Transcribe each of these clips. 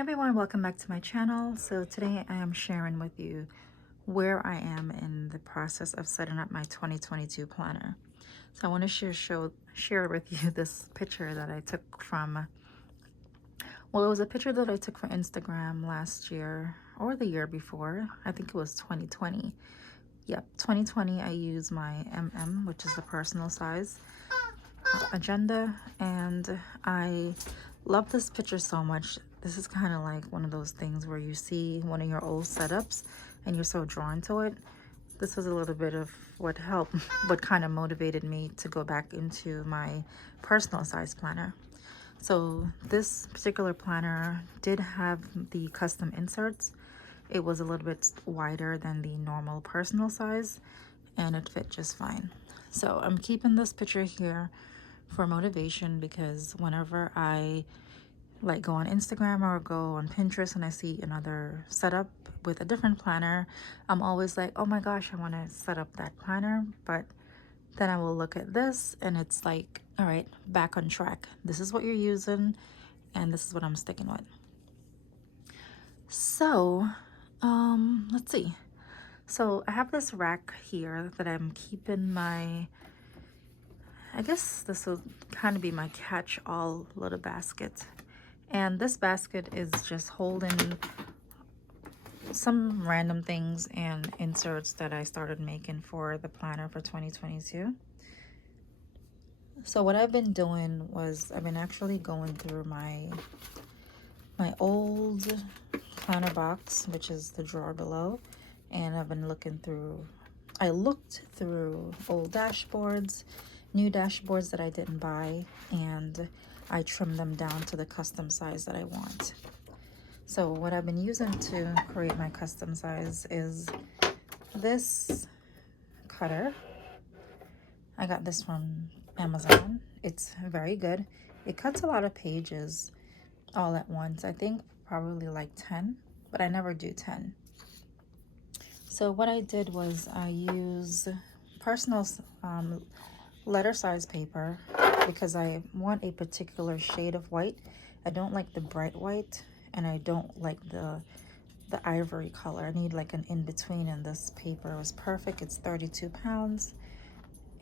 everyone, welcome back to my channel. So today I am sharing with you where I am in the process of setting up my 2022 planner. So I want to share with you this picture that I took from, well, it was a picture that I took for Instagram last year or the year before. I think it was 2020. Yep, 2020 I used my which is the personal size agenda, and I love this picture so much. This is kind of like one of those things where you see one of your old setups and you're so drawn to it. This was a little bit of what helped, what kind of motivated me to go back into my personal size planner. So this particular planner did have the custom inserts. It was a little bit wider than the normal personal size, and it fit just fine. So I'm keeping this picture here for motivation, because whenever I like go on Instagram or go on Pinterest and I see another setup with a different planner, I'm always like, oh my gosh, I want to set up that planner. But then I will look at this and it's like, all right, back on track. This is what you're using and this is what I'm sticking with. So let's see. So I have this rack here that I'm keeping my, I guess this will kind of be my catch-all little basket. And this basket is just holding some random things and inserts that I started making for the planner for 2022. So what I've been doing was I've been actually going through my old planner box, which is the drawer below, and I've been looking through, I looked through old dashboards, new dashboards that I didn't buy, and I trimmed them down to the custom size that I want. So what I've been using to create my custom size is this cutter. I got this from Amazon. It's very good. It cuts a lot of pages all at once. I think probably like 10, but I never do 10. So what I did was I use personal letter size paper, because I want a particular shade of white. I don't like the bright white, and I don't like the ivory color. I need like an in-between, and this paper was perfect. It's 32 pounds.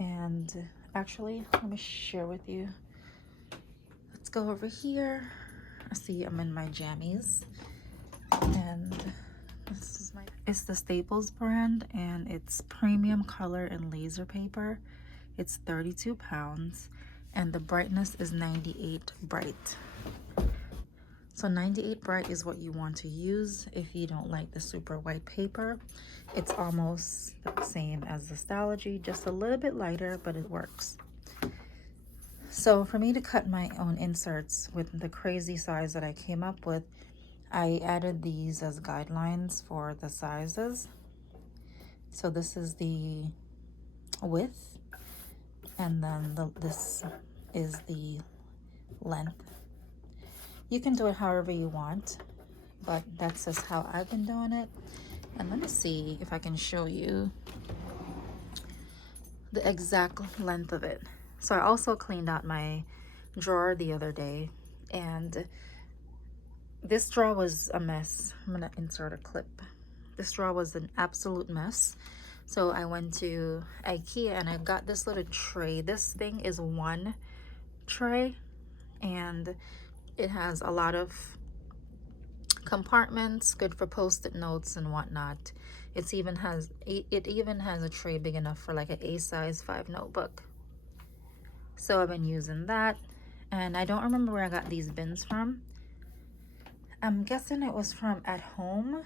And actually, let me share with you. Let's go over here. I see I'm in my jammies, and this is it's the Staples brand, and it's premium color and laser paper. It's 32 pounds, and the brightness is 98 bright. So 98 bright is what you want to use if you don't like the super white paper. It's almost the same as the Stalogy, just a little bit lighter, but it works. So for me to cut my own inserts with the crazy size that I came up with, I added these as guidelines for the sizes. So this is the width, and then this is the length. You can do it however you want, but that's just how I've been doing it. And let me see if I can show you the exact length of it. So I also cleaned out my drawer the other day, and this drawer was a mess. I'm gonna insert a clip. This drawer was an absolute mess. So I went to IKEA and I got this little tray. This thing is one tray, and it has a lot of compartments, good for post-it notes and whatnot. It even has a tray big enough for like an A size 5 notebook. So I've been using that, and I don't remember where I got these bins from. I'm guessing it was from At Home,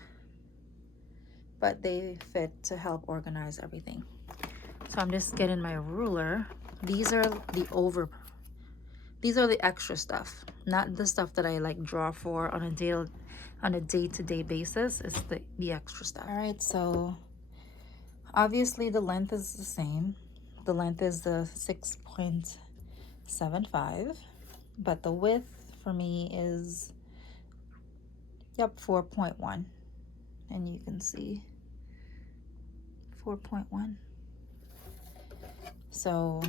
but they fit to help organize everything. So I'm just getting my ruler. These are the extra stuff, not the stuff that I like draw for on a day-to-day basis. It's the extra stuff. All right, so obviously the length is the same. The length is the 6.75, but the width for me is 4.1, and you can see 4.1. So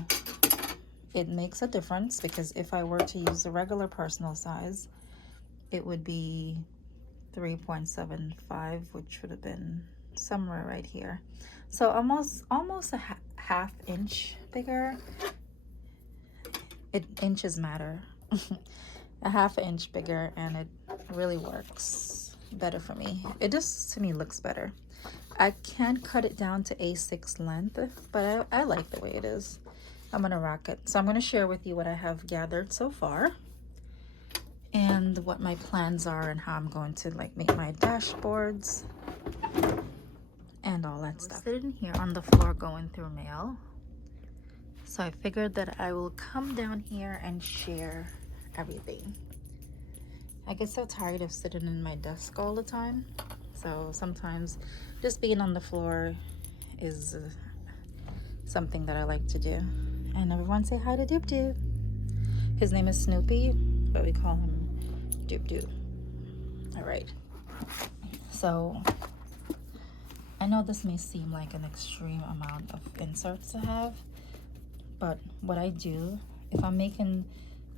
it makes a difference, because if I were to use the regular personal size, it would be 3.75, which would have been somewhere right here. So almost a half inch bigger. Inches matter. A half inch bigger, and it really works better for me. It just to me looks better. I can cut it down to A6 length, but I like the way it is. I'm gonna rock it. So I'm gonna share with you what I have gathered so far and what my plans are and how I'm going to like make my dashboards and all that stuff. Sitting here on the floor going through mail. So I figured that I will come down here and share everything. I get so tired of sitting in my desk all the time. So sometimes just being on the floor is something that I like to do. And everyone say hi to Doop Doop. His name is Snoopy, but we call him Doop Doop. All right. So I know this may seem like an extreme amount of inserts to have, but what I do, if I'm making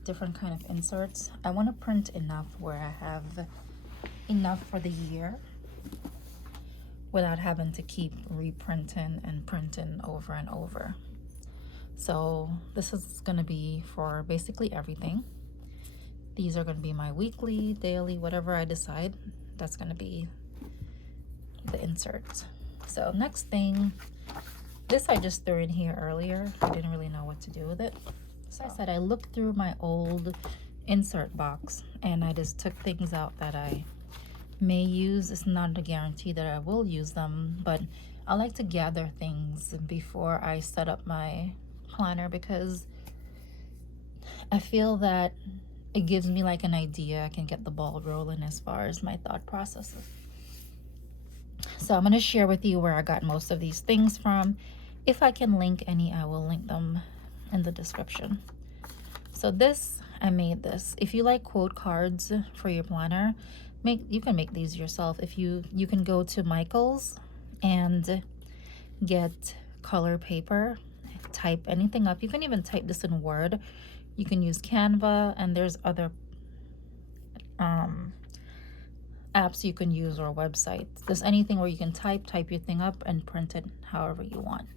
different kind of inserts, I want to print enough where I have enough for the year without having to keep reprinting and printing over and over. So this is going to be for basically everything. These are going to be my weekly, daily, whatever I decide, that's going to be the inserts. So next thing, this I just threw in here earlier. I didn't really know what to do with it. So I said I looked through my old insert box and I just took things out that I may use. It's not a guarantee that I will use them, but I like to gather things before I set up my planner because I feel that it gives me like an idea. I can get the ball rolling as far as my thought processes. So I'm going to share with you where I got most of these things from. If I can link any, I will link them in the description. So this, I made this. If you like quote cards for your planner, you can make these yourself. If you can go to Michael's and get color paper, type anything up. You can even type this in Word. You can use Canva, and there's other apps you can use or websites. There's anything where you can type your thing up and print it however you want.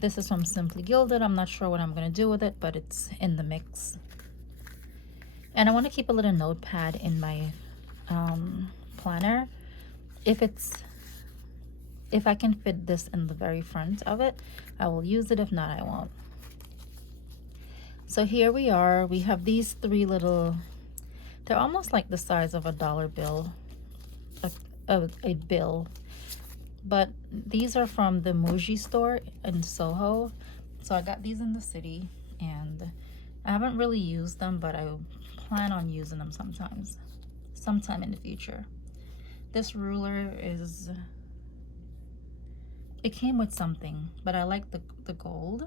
This is from Simply Gilded. I'm not sure what I'm going to do with it, but it's in the mix. And I want to keep a little notepad in my planner. If I can fit this in the very front of it, I will use it. If not, I won't. So here we are. We have these three little, they're almost like the size of a dollar bill, a bill. But these are from the Muji store in Soho. So I got these in the city and I haven't really used them, but I plan on using them sometime in the future. This ruler is, it came with something, but I like the gold.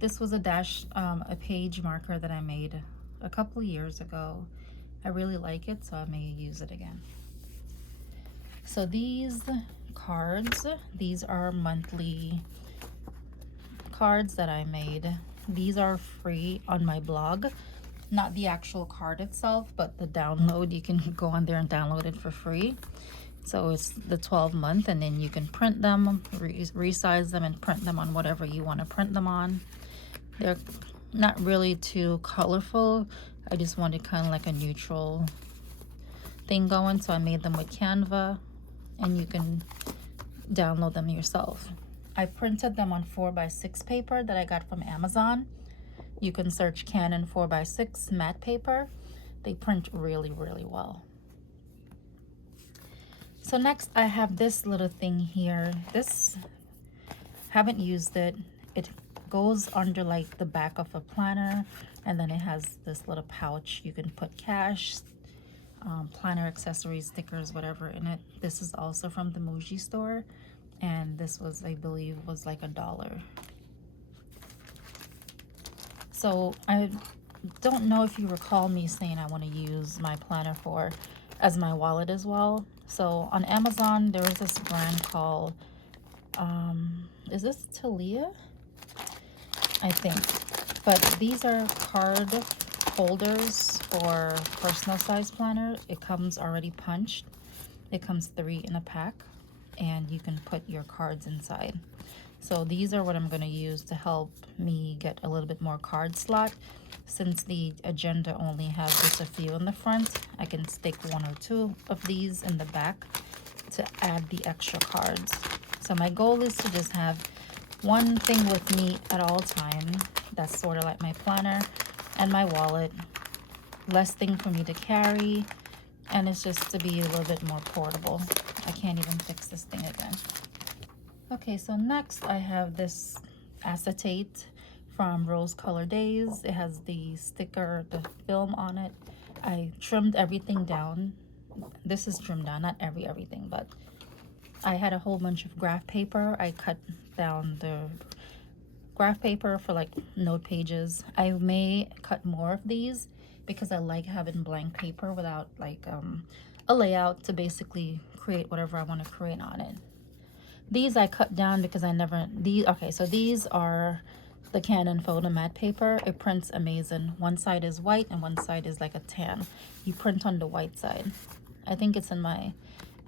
This was a page marker that I made a couple years ago. I really like it, so I may use it again. So these cards, these are monthly cards that I made. These are free on my blog. Not the actual card itself, but the download. You can go on there and download it for free. So it's the 12-month, and then you can print them, resize them, and print them on whatever you want to print them on. They're not really too colorful. I just wanted kind of like a neutral thing going, so I made them with Canva, and you can download them yourself. I printed them on 4x6 paper that I got from Amazon. You can search Canon 4x6 matte paper. They print really, really well. So next I have this little thing here. This, haven't used it. It goes under like the back of a planner, and then it has this little pouch. You can put cash, planner accessories, stickers, whatever in it. This is also from the Muji store, and this was, I believe, was like $1. So I don't know if you recall me saying I want to use my planner as my wallet as well. So on Amazon there is this brand called is this Talia, I think, but these are card holders for personal size planner. It comes already punched. It comes 3 in a pack, and you can put your cards inside. So these are what I'm going to use to help me get a little bit more card slot. Since the agenda only has just a few in the front, I can stick 1 or 2 of these in the back to add the extra cards. So my goal is to just have one thing with me at all time. That's sort of like my planner and my wallet. Less thing for me to carry, and it's just to be a little bit more portable. I can't even fix this thing again. Okay, so next I have this acetate from Rose Color Days. It has the sticker, the film on it. I trimmed everything down. This is trimmed down, not everything, but I had a whole bunch of graph paper. I cut down the graph paper for like note pages. I may cut more of these because I like having blank paper without like a layout to basically create whatever I want to create on it. These I cut down because okay, so these are the Canon photo matte paper. It prints amazing. One side is white and one side is like a tan. You print on the white side. I think it's in my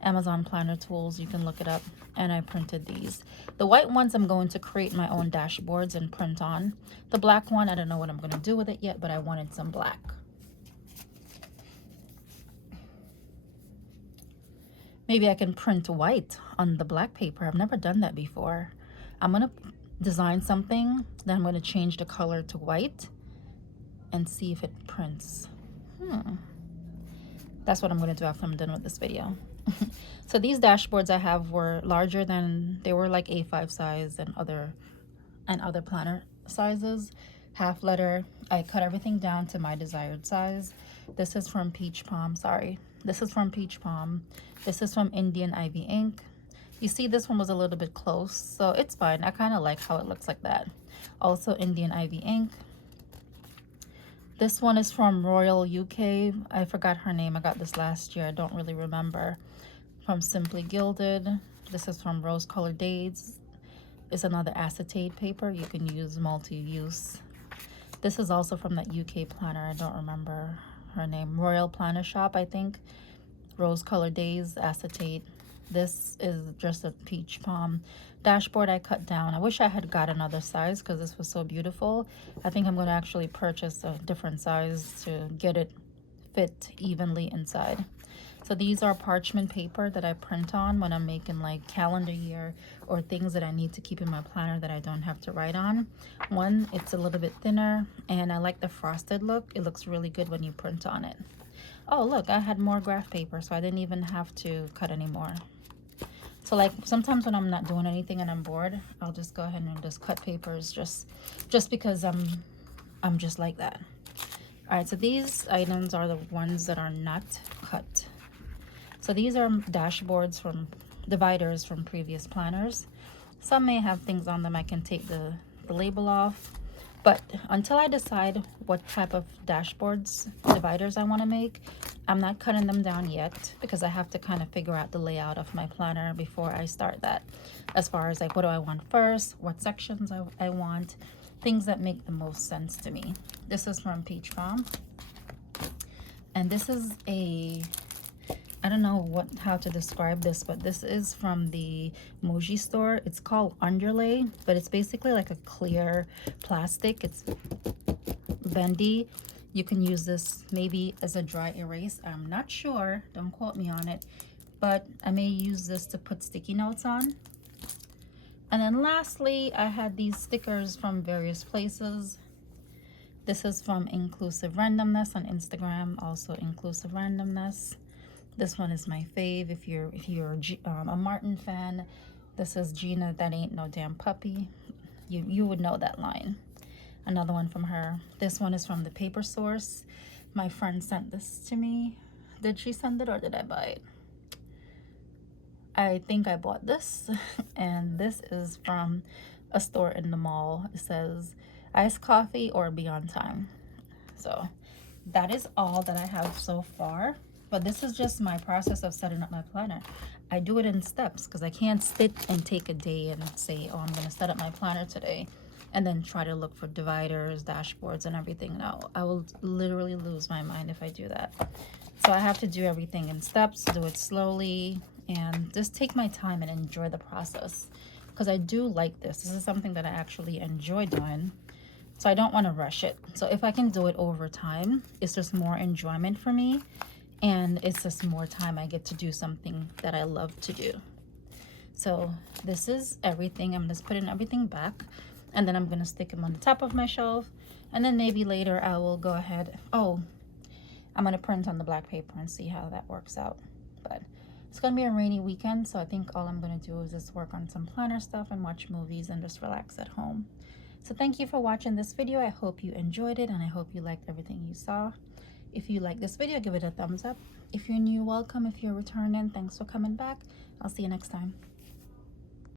Amazon planner tools. You can look it up. And I printed these. The white ones I'm going to create my own dashboards and print on. The black one, I don't know what I'm going to do with it yet, but I wanted some black. Maybe I can print white on the black paper. I've never done that before. I'm going to design something, then I'm going to change the color to white and see if it prints. That's what I'm going to do after I'm done with this video. So these dashboards I have were larger than, they were like A5 size and other planner sizes. Half letter. I cut everything down to my desired size. This is from Peach Palm. Sorry. This is from Peach Palm. This is from Indian Ivy Ink. You see, this one was a little bit close, so it's fine. I kind of like how it looks like that. Also Indian Ivy Ink. This one is from Royal UK. I forgot her name. I got this last year. I don't really remember. From Simply Gilded. This is from Rose Color Days. It's another acetate paper. You can use multi-use. This is also from that UK planner. I don't remember her name. Royal Planner Shop, I think. Rose Color Days acetate. This is just a Peach Palm dashboard I cut down. I wish I had got another size because this was so beautiful. I think I'm going to actually purchase a different size to get it fit evenly inside. So these are parchment paper that I print on when I'm making like calendar year or things that I need to keep in my planner that I don't have to write on. One, it's a little bit thinner, and I like the frosted look. It looks really good when you print on it. Oh, look, I had more graph paper, so I didn't even have to cut anymore. So like sometimes when I'm not doing anything and I'm bored, I'll just go ahead and just cut papers just because I'm just like that. All right, so these items are the ones that are not cut. So these are dashboards from dividers from previous planners. Some may have things on them I can take the label off. But until I decide what type of dashboards, dividers I want to make, I'm not cutting them down yet because I have to kind of figure out the layout of my planner before I start that. As far as like what do I want first, what sections I want, things that make the most sense to me. This is from Peach Palm. And this is a, I don't know how to describe this, but this is from the Muji store. It's called Underlay, but it's basically like a clear plastic. It's bendy. You can use this maybe as a dry erase. I'm not sure. Don't quote me on it. But I may use this to put sticky notes on. And then lastly, I had these stickers from various places. This is from Inclusive Randomness on Instagram. Also Inclusive Randomness. This one is my fave if you're a Martin fan. This is Gina, that ain't no damn puppy. You would know that line. Another one from her. This one is from the Paper Source. My friend sent this to me. Did she send it or did I buy it? I think I bought this. And this is from a store in the mall. It says iced coffee or be on time. So that is all that I have so far. But this is just my process of setting up my planner. I do it in steps because I can't sit and take a day and say, oh, I'm going to set up my planner today. and then try to look for dividers, dashboards, and everything. No, I will literally lose my mind if I do that. So I have to do everything in steps, do it slowly, and just take my time and enjoy the process, because I do like this. This is something that I actually enjoy doing. So I don't want to rush it. So if I can do it over time, it's just more enjoyment for me. And it's just more time I get to do something that I love to do. So this is everything. I'm just putting everything back. And then I'm going to stick them on the top of my shelf. And then maybe later I will go ahead. Oh, I'm going to print on the black paper and see how that works out. But it's going to be a rainy weekend. So I think all I'm going to do is just work on some planner stuff and watch movies and just relax at home. So thank you for watching this video. I hope you enjoyed it, and I hope you liked everything you saw. If you like this video, give it a thumbs up. If you're new, welcome. If you're returning, thanks for coming back. I'll see you next time.